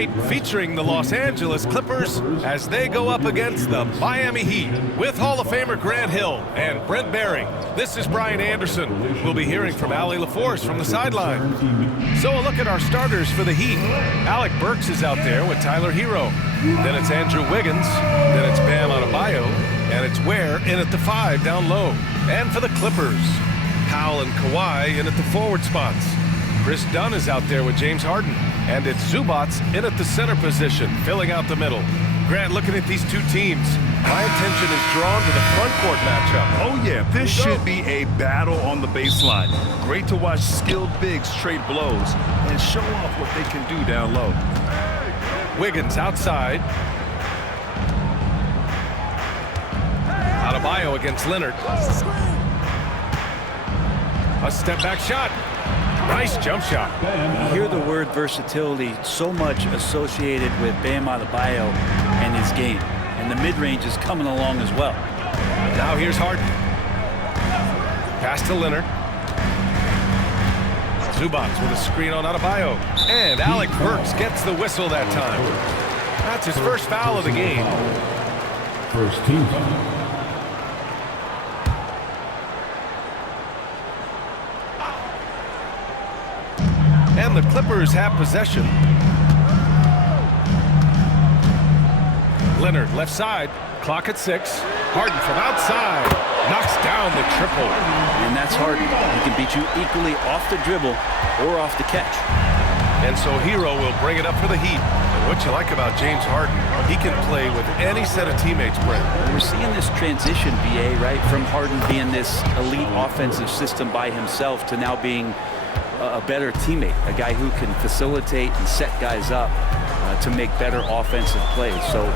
Featuring the Los Angeles Clippers as they go up against the Miami Heat with Hall of Famer Grant Hill and Brent Barry. This is Brian Anderson. We'll be hearing from Allie LaForce from the sideline. So a look at our starters for the Heat. Alec Burks is out there with Tyler Hero. Then it's Andrew Wiggins. Then it's Bam Adebayo. And it's Ware in at the 5 down low. And for the Clippers, Powell and Kawhi in at the forward spots. Chris Dunn is out there with James Harden. And it's Zubats in at the center position, filling out the middle. Grant, looking at these two teams, my attention is drawn to the front court matchup. Oh yeah, this should be a battle on the baseline. Great to watch skilled bigs trade blows and show off what they can do down low. Wiggins outside. Adebayo against Leonard. A step back shot. Nice jump shot. You hear the word versatility so much associated with Bam Adebayo and his game. And the mid-range is coming along as well. Now here's Harden. Pass to Leonard. Zubats with a screen on Adebayo. And Alec Burks gets the whistle that time. That's his first foul of the game. First team foul. And the Clippers have possession. Leonard left side, clock at 6. Harden from outside knocks down the triple. And that's Harden. He can beat you equally off the dribble or off the catch. And so Hero will bring it up for the Heat. And what you like about James Harden, he can play with any set of teammates, Brent. We're seeing this transition, BA, right, from Harden being this elite offensive system by himself to now being a better teammate, a guy who can facilitate and set guys up to make better offensive plays. So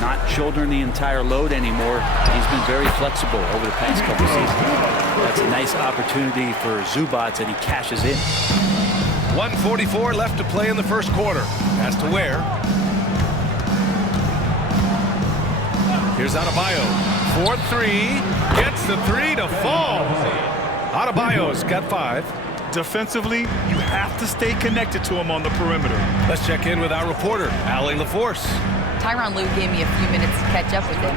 not shouldering the entire load anymore. He's been very flexible over the past couple seasons. That's a nice opportunity for Zubats, and he cashes in. 1:44 left to play in the first quarter. Pass to Ware. Here's Adebayo. 4-3. Gets the 3 to fall. Adebayo's got 5. Defensively, you have to stay connected to him on the perimeter. Let's check in with our reporter, Allie LaForce. Tyronn Lue gave me a few minutes to catch up with him.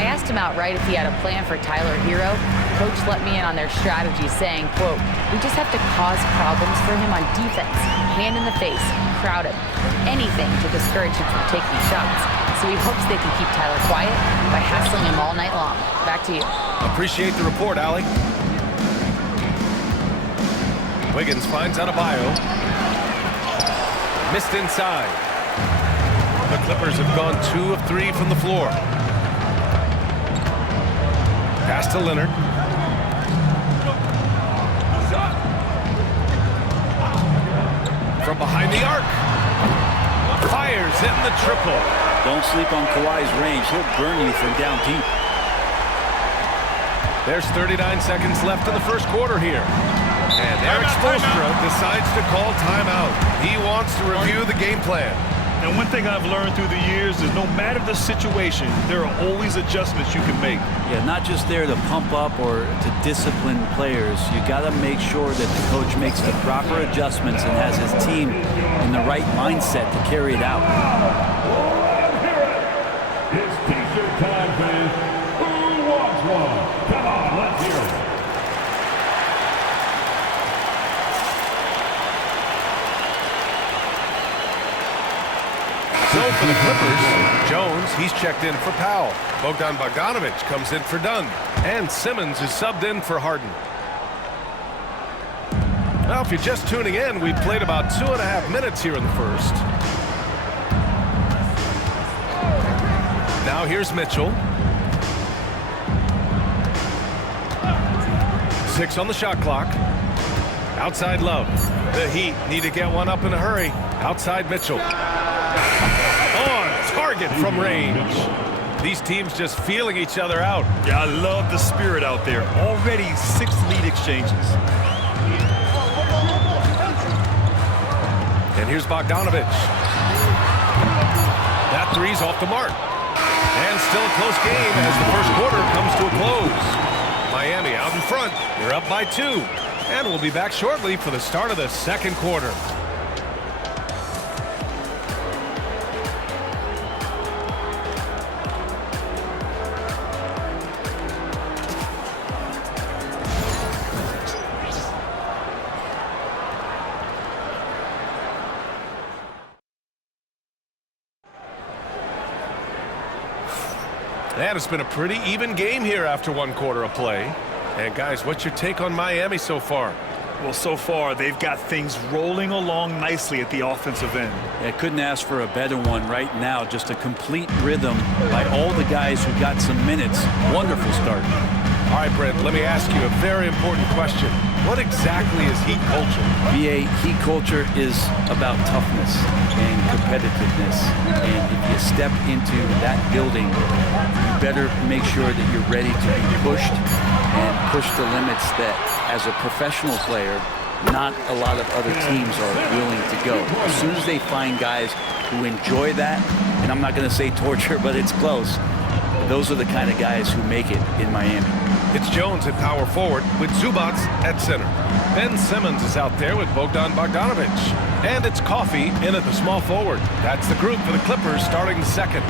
I asked him outright if he had a plan for Tyler Hero. Coach let me in on their strategy, saying, quote, "We just have to cause problems for him on defense. Hand in the face, crowd him. Anything to discourage him from taking shots. So he hopes they can keep Tyler quiet by hassling him all night long." Back to you. Appreciate the report, Allie. Wiggins finds Adebayo. Missed inside. The Clippers have gone 2 of 3 from the floor. Pass to Leonard. From behind the arc. Fires in the triple. Don't sleep on Kawhi's range. He'll burn you from down deep. There's 39 seconds left in the first quarter here. And Eric Spoelstra decides to call timeout. He wants to review the game plan. And one thing I've learned through the years is no matter the situation, there are always adjustments you can make. Yeah, not just there to pump up or to discipline players. You got to make sure that the coach makes the proper adjustments and has his team in the right mindset to carry it out. It's T-shirt time, fans. Who wants one? Come on, let's hear it. So for the Clippers, Jones, he's checked in for Powell. Bogdanovich comes in for Dunn. And Simmons is subbed in for Harden. Now, if you're just tuning in, we've played about 2.5 minutes here in the first. Now here's Mitchell. 6 on the shot clock. Outside Love. The Heat need to get one up in a hurry. Outside Mitchell. On target from range. These teams just feeling each other out. Yeah, I love the spirit out there. Already 6 lead exchanges. And here's Bogdanovich. That three's off the mark. And still a close game as the first quarter comes to a close. Miami out in front. They're up by 2. And we'll be back shortly for the start of the second quarter. And it's been a pretty even game here after 1 quarter of play. And guys, what's your take on Miami so far? Well, so far, they've got things rolling along nicely at the offensive end. I couldn't ask for a better one right now. Just a complete rhythm by all the guys who got some minutes. Wonderful start. All right, Brent, let me ask you a very important question. What exactly is Heat culture? BA, Heat culture is about toughness and competitiveness. And if you step into that building, you better make sure that you're ready to be pushed and push the limits that, as a professional player, not a lot of other teams are willing to go. As soon as they find guys who enjoy that, and I'm not going to say torture, but it's close, those are the kind of guys who make it in Miami. It's Jones at power forward with Zubats at center. Ben Simmons is out there with Bogdanovic. And it's Coffey in at the small forward. That's the group for the Clippers starting the second.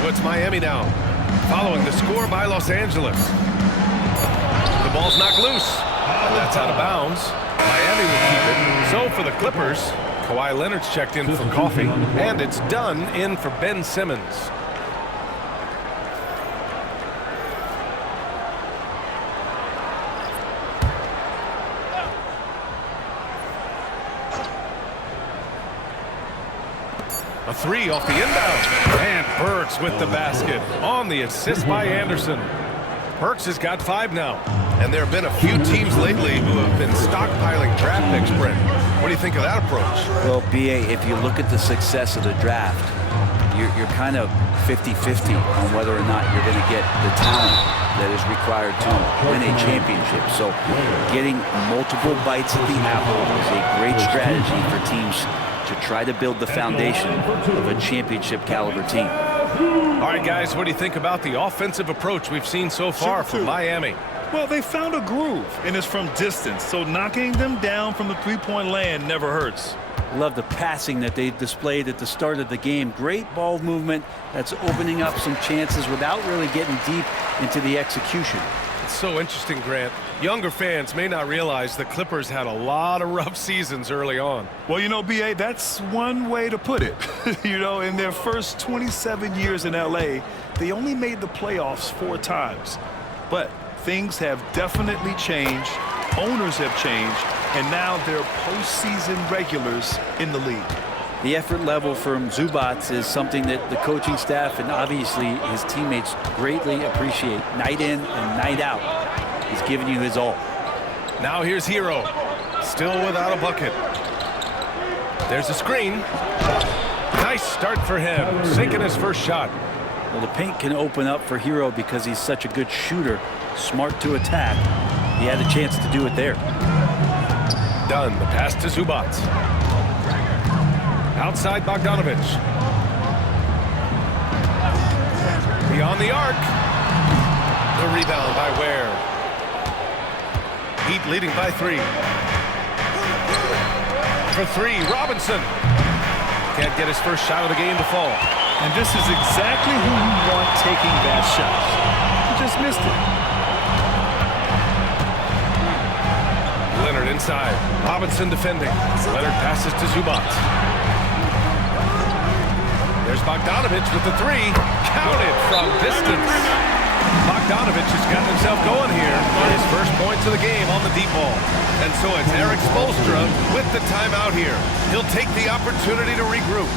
So it's Miami now, following the score by Los Angeles. The ball's knocked loose, and that's out of bounds. Miami will keep it. So for the Clippers, Kawhi Leonard's checked in for Coffey, and it's Dunn in for Ben Simmons. A 3 off the inbound, and Burks with the basket on the assist by Anderson. Burks has got 5 now, and there have been a few teams lately who have been stockpiling draft picks, Brent. What do you think of that approach? Well, BA, if you look at the success of the draft, you're kind of 50-50 on whether or not you're going to get the talent that is required to win a championship. So getting multiple bites at the apple is a great strategy for teams to try to build the foundation of a championship caliber team. All right, guys, what do you think about the offensive approach we've seen so far from Miami? Well, they found a groove, and it's from distance, so knocking them down from the three-point land never hurts. Love the passing that they displayed at the start of the game. Great ball movement that's opening up some chances without really getting deep into the execution. It's so interesting, Grant. Younger fans may not realize the Clippers had a lot of rough seasons early on. Well, you know, BA, that's one way to put it. You know, in their first 27 years in L.A., they only made the playoffs 4 times. But things have definitely changed. Owners have changed. And now they're postseason regulars in the league. The effort level from Zubats is something that the coaching staff and obviously his teammates greatly appreciate. Night in and night out, he's giving you his all. Now here's Hero, still without a bucket. There's a screen. Nice start for him, sinking his first shot. Well, the paint can open up for Hero because he's such a good shooter, smart to attack. He had a chance to do it there. Dunn, the pass to Zubats. Outside Bogdanovic. Beyond the arc. The rebound by Ware. Heat leading by 3. For 3, Robinson. Can't get his first shot of the game to fall. And this is exactly who you want taking that shot. He just missed it. Leonard inside. Robinson defending. Leonard passes to Zubats. There's Bogdanovic with the 3. Counted from distance. Bogdanovic has gotten himself going here on his first points of the game on the deep ball. And so it's Eric Spoelstra with the timeout here. He'll take the opportunity to regroup.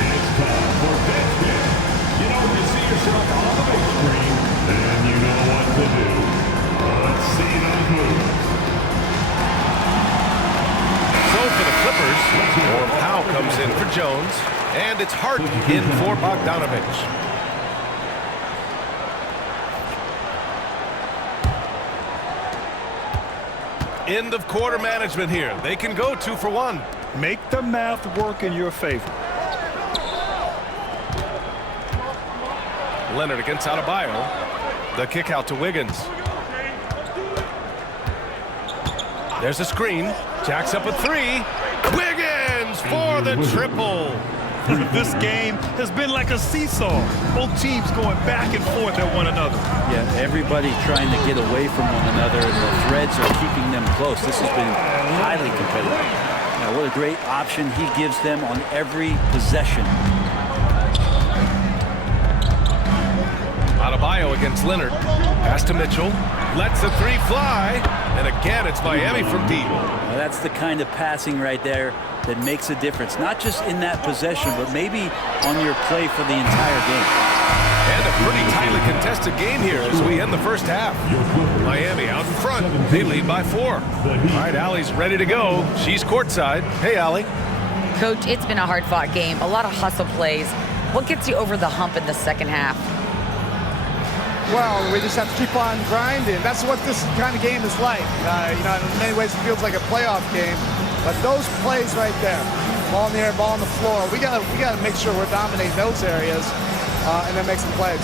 It's time for bench hit. You know, when you see yourself on the big screen, then you know what to do. Let's see those moves. So for the Clippers, Norm Powell comes in for Jones, and it's Hart in for Bogdanovic. End of quarter management here. They can go 2 for 1. Make the math work in your favor. Leonard against Adebayo. The kick out to Wiggins. There's a screen. Jacks up a 3. Wiggins for the triple. This game has been like a seesaw. Both teams going back and forth at one another. Yeah, everybody trying to get away from one another, and the threads are keeping them close. This has been highly competitive. Now, what a great option he gives them on every possession. Adebayo against Leonard. Pass to Mitchell. Lets the three fly. And again, it's Miami from deep. Well, that's the kind of passing right there that makes a difference. Not just in that possession, but maybe on your play for the entire game. And a pretty tightly contested game here as we end the first half. Miami out in front. They lead by 4. All right, Allie's ready to go. She's courtside. Hey, Allie. Coach, it's been a hard-fought game. A lot of hustle plays. What gets you over the hump in the second half? Well, we just have to keep on grinding. That's what this kind of game is like. You know, in many ways it feels like a playoff game. But those plays right there, ball in the air, ball on the floor, we gotta make sure we're dominating those areas and then make some plays.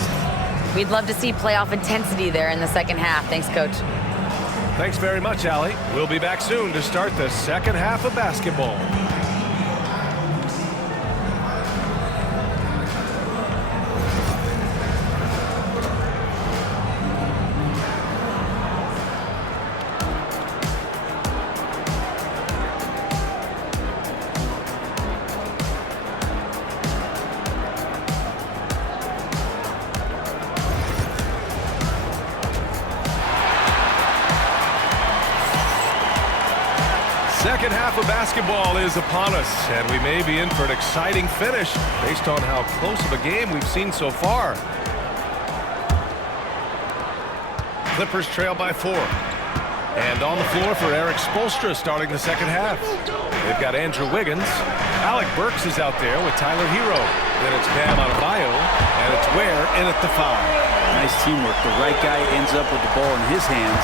We'd love to see playoff intensity there in the second half. Thanks, Coach. Thanks very much, Allie. We'll be back soon to start the second half of basketball. Second half of basketball is upon us, and we may be in for an exciting finish based on how close of a game we've seen so far. Clippers trail by 4. And on the floor for Eric Spoelstra starting the second half. They've got Andrew Wiggins. Alec Burks is out there with Tyler Hero. Then it's Bam Adebayo, and it's Ware in at the 5. Nice teamwork. The right guy ends up with the ball in his hands,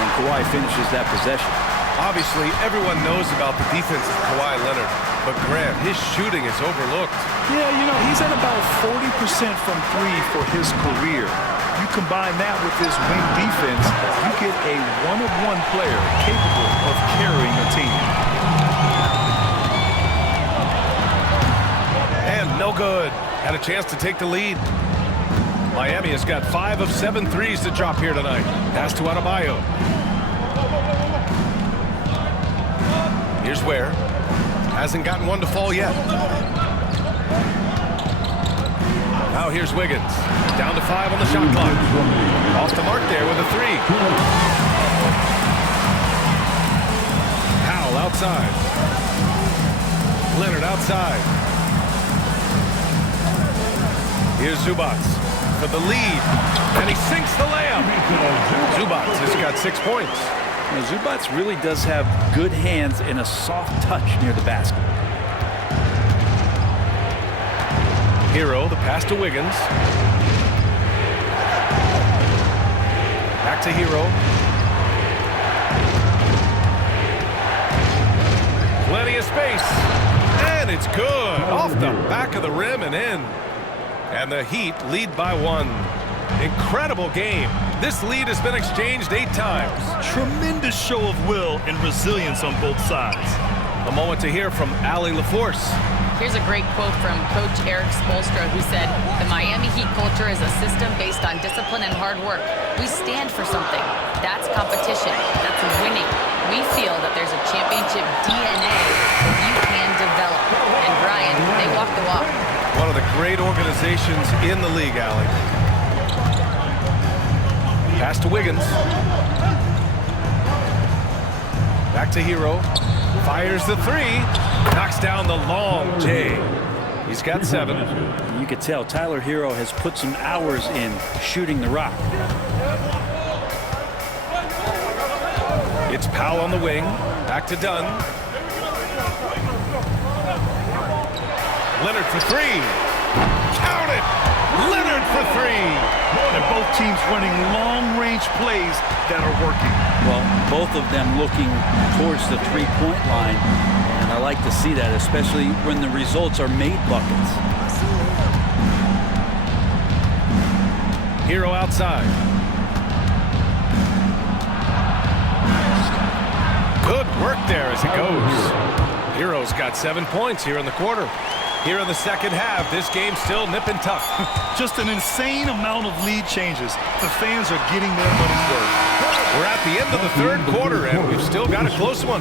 and Kawhi finishes that possession. Obviously, everyone knows about the defense of Kawhi Leonard, but Grant, his shooting is overlooked. Yeah, you know, he's at about 40% from 3 for his career. You combine that with his wing defense, you get a one-of-one player capable of carrying a team. And no good. Had a chance to take the lead. Miami has got 5 of 7 threes to drop here tonight. Pass to Adebayo. Here's Ware. Hasn't gotten one to fall yet. Now here's Wiggins. Down to 5 on the shot clock. Off the mark there with a 3. Powell outside. Leonard outside. Here's Zubac for the lead. And he sinks the layup. Zubac has got 6 points. Now, Zubac really does have good hands and a soft touch near the basket. Hero, the pass to Wiggins. Back to Hero. Plenty of space. And it's good. Off the back of the rim and in. And the Heat lead by 1. Incredible game. This lead has been exchanged 8 times. Tremendous show of will and resilience on both sides. A moment to hear from Allie LaForce. Here's a great quote from Coach Eric Spoelstra, who said, "The Miami Heat culture is a system based on discipline and hard work. We stand for something. That's competition. That's winning. We feel that there's a championship DNA that you can develop." And Brian, they walk the walk. One of the great organizations in the league, Allie. Pass to Wiggins. Back to Hero. Fires the 3. Knocks down the long J. He's got 7. You could tell Tyler Hero has put some hours in shooting the rock. It's Powell on the wing. Back to Dunn. Leonard for 3. Count it! Leonard for 3. And both teams running long-range plays that are working. Well, both of them looking towards the three-point line, and I like to see that, especially when the results are made buckets. Hero outside. Good work there as it goes. Hero's got 7 points here in the quarter. Here in the second half, this game's still nip and tuck. Just an insane amount of lead changes. The fans are getting their money's worth. We're at the end of the third quarter, and we've still got a close one.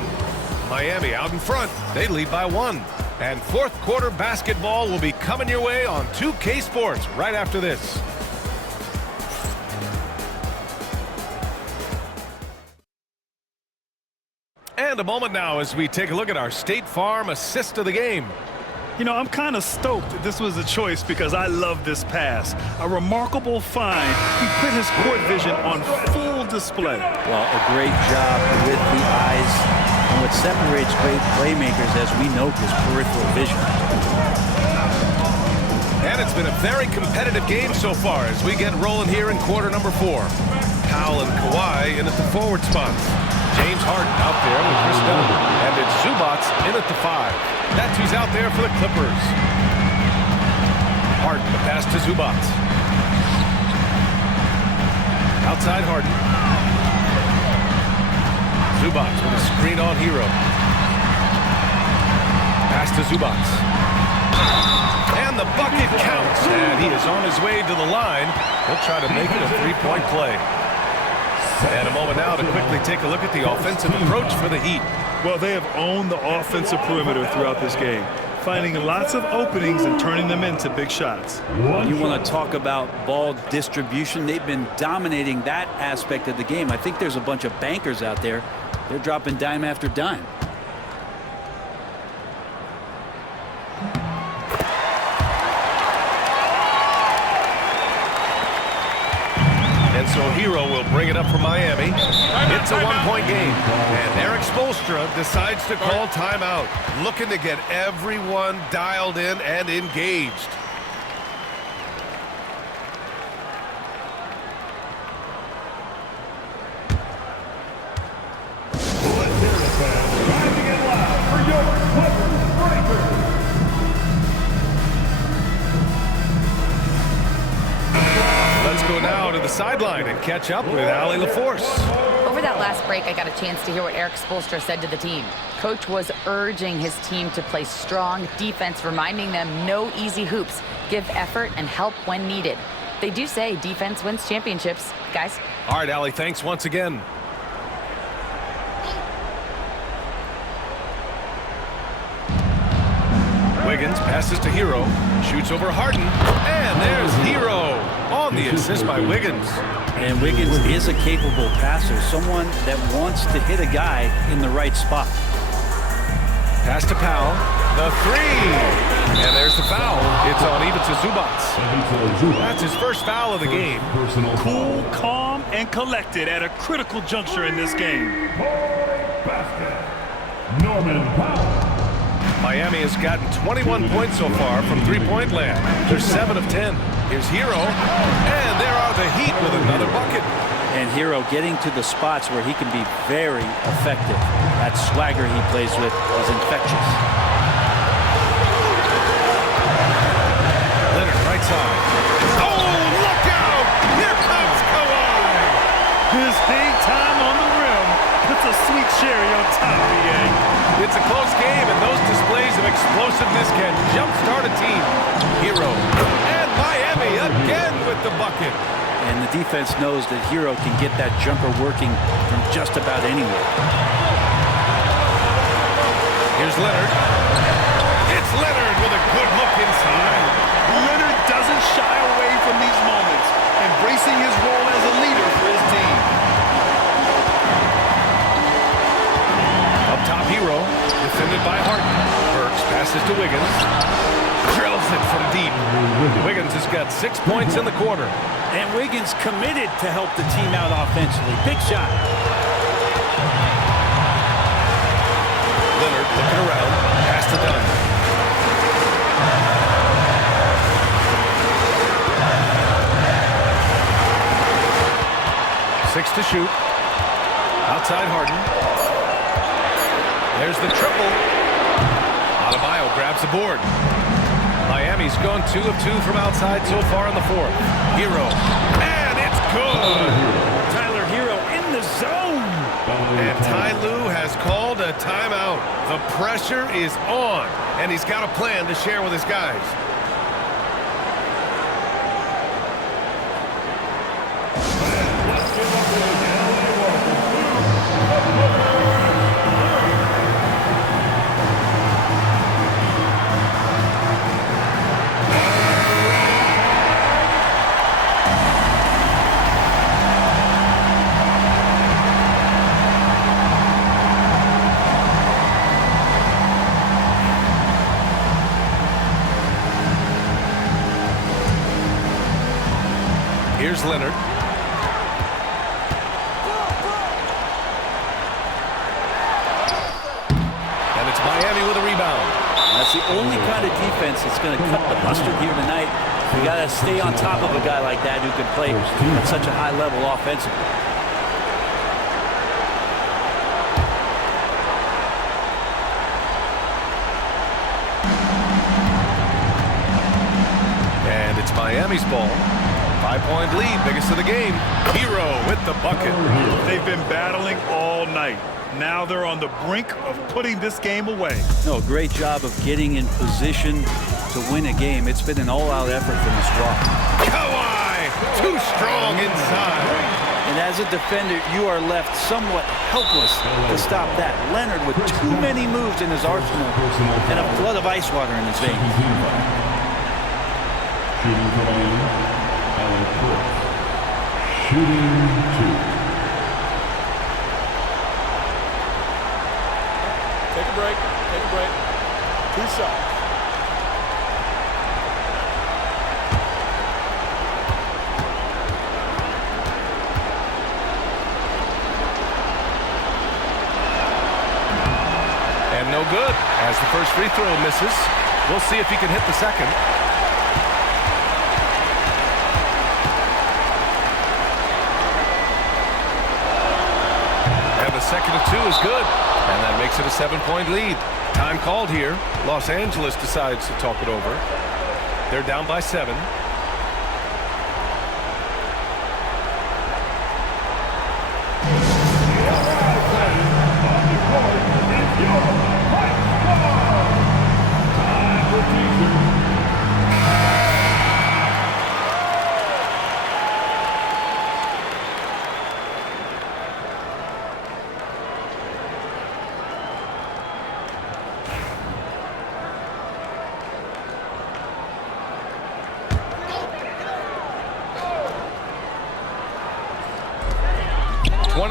Miami out in front. They lead by 1. And fourth quarter basketball will be coming your way on 2K Sports right after this. And a moment now as we take a look at our State Farm assist of the game. You know, I'm kind of stoked that this was a choice because I love this pass. A remarkable find. He put his court vision on full display. Well, a great job with the eyes. And what separates great playmakers, as we know, is peripheral vision. And it's been a very competitive game so far as we get rolling here in quarter number 4. Powell and Kawhi in at the forward spots. James Harden out there with Chris Dunn. And it's Zubats in at the 5. That's who's out there for the Clippers. Harden, the pass to Zubats. Outside Harden. Zubats with a screen on Hero. Pass to Zubats. And the bucket counts. And he is on his way to the line. He'll try to make it a three-point play. And a moment now to quickly take a look at the offensive approach for the Heat. Well, they have owned the offensive perimeter throughout this game, finding lots of openings and turning them into big shots. You want to talk about ball distribution. They've been dominating that aspect of the game. I think there's a bunch of bankers out there. They're dropping dime after dime. And so Hero will bring it up for Miami. It's a one-point game. And Eric Spoelstra decides to call timeout, looking to get everyone dialed in and engaged. Rising and loud for your Clippers Breakers. Let's go now to the sideline and catch up with Allie LaForce. Over that last break, I got a chance to hear what Eric Spoelstra said to the team. Coach was urging his team to play strong defense, reminding them no easy hoops, give effort and help when needed. They do say defense wins championships, guys. All right, Allie, thanks once again. Wiggins passes to Hero, shoots over Harden, and there's Hero on the assist by Wiggins. And Wiggins is a capable passer, someone that wants to hit a guy in the right spot. Pass to Powell, the 3, and there's the foul. It's on Ivica Zubats. That's his first foul of the game. Cool, calm, and collected at a critical juncture in this game. Basket. Norman Powell. Miami has gotten 21 points so far from three-point land. They're 7 of 10. Here's Hero, and there are the Heat with another bucket. And Hero getting to the spots where he can be very effective. That swagger he plays with is infectious. Leonard, right side. Oh, look out! Here comes Kawhi! His big time on the rim puts a sweet cherry on top, BA. It's a close game, and those displays of explosiveness can jumpstart a team. Hero, and Miami again with the bucket. And the defense knows that Hero can get that jumper working from just about anywhere. Here's Leonard. It's Leonard with a good look inside. Leonard doesn't shy away from these moments, embracing his role as a leader for his team. Up top, Hero, defended by Harden. Burks passes to Wiggins. Drills it from deep. Wiggins has got 6 points in the quarter. And Wiggins committed to help the team out offensively. Big shot. Leonard looking around. Pass to Dunn. Six to shoot. Outside Harden. There's the triple. Adebayo grabs the board. Miami's gone 2 of 2 from outside so far in the fourth. Hero, and it's good. Tyler Hero in the zone. And Ty Lue has called a timeout. The pressure is on, and he's got a plan to share with his guys. Here's Leonard. And it's Miami with a rebound. That's the only kind of defense that's going to cut the mustard here tonight. You got to stay on top of a guy like that who can play at such a high level offensively. And it's Miami's ball. 5-point lead, biggest of the game. Hero with the bucket. They've been battling all night. Now they're on the brink of putting this game away. No, great job of getting in position to win a game. It's been an all-out effort from the squad. Kawhi, too strong inside. And as a defender, you are left somewhat helpless to stop that. Leonard with too many moves in his arsenal and a flood of ice water in his veins. Shooting for Miami, laclippers. Shooting 2. Take a break. Take a break. 2 shots. And no good as the first free throw misses. We'll see if he can hit the second. And the second of 2 is good. And that makes it a 7-point lead. Time called here. Los Angeles decides to talk it over. They're down by 7.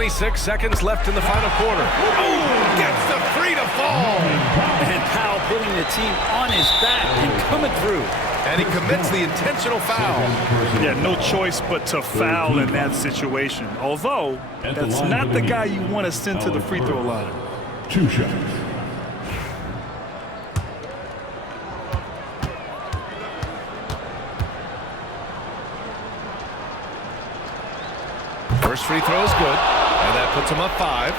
Six seconds left in the final quarter. Oh, gets the 3 to fall. And Powell putting the team on his back and coming through. And he commits the intentional foul. Yeah, no choice but to foul in that situation. Although, that's not the guy you want to send to the free throw line. 2 shots. First free throw is good. And that puts him up 5.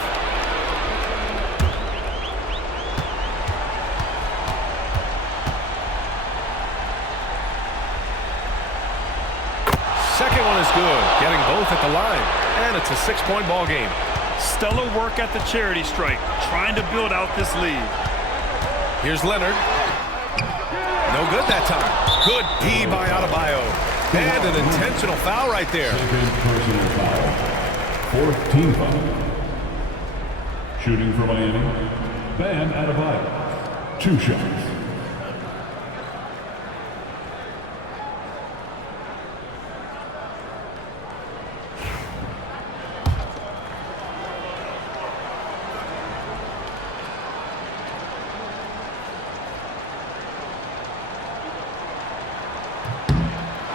Second one is good, getting both at the line. And it's a 6-point ball game. Stellar work at the charity stripe, trying to build out this lead. Here's Leonard. No good that time. Good D by Adebayo. And an intentional foul right there. Second personal foul. 4th team foul. Shooting for Miami, Bam Adebayo. 2 shots.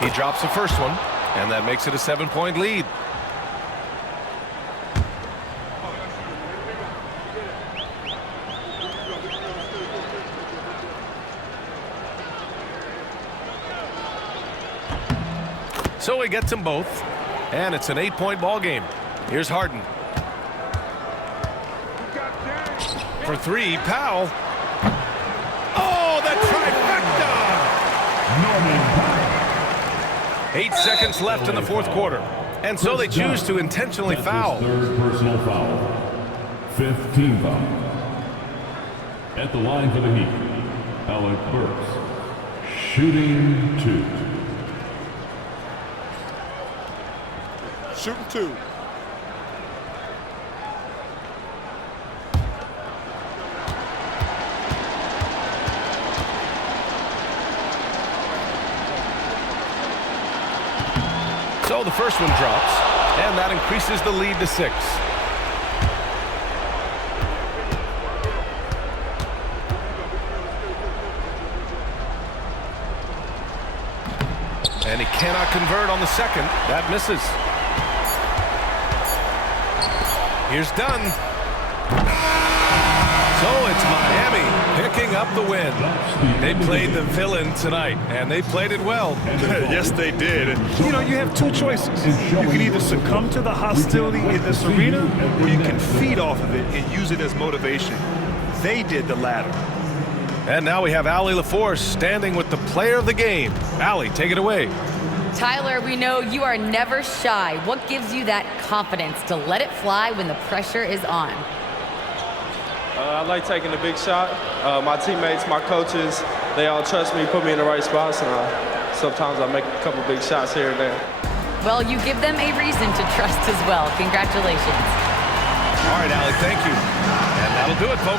He drops the first one, and that makes it a 7-point lead. So he gets them both, and it's an 8-point ball game. Here's Harden. For 3, Powell. Oh, the trifecta! 8 seconds left in the 4th quarter. And so they choose to intentionally foul. 3rd personal foul. 5th team foul. At the line for the Heat, laclippers. Shooting 2. Shooting 2. So the first one drops, and that increases the lead to 6. And he cannot convert on the second. That misses. Here's Dunn. So it's Miami picking up the win. They played the villain tonight, and they played it well. Yes, they did. And, you know, you have two choices. You can either succumb to the hostility in this arena, or you can feed off of it and use it as motivation. They did the latter. And now we have Allie LaForce standing with the player of the game. Allie, take it away. Tyler, we know you are never shy. What gives you that confidence to let it fly when the pressure is on? I like taking a big shot. My teammates, my coaches, they all trust me, put me in the right spots, and sometimes I make a couple big shots here and there. Well, you give them a reason to trust as well. Congratulations. All right, Allie, thank you. And that'll do it, folks.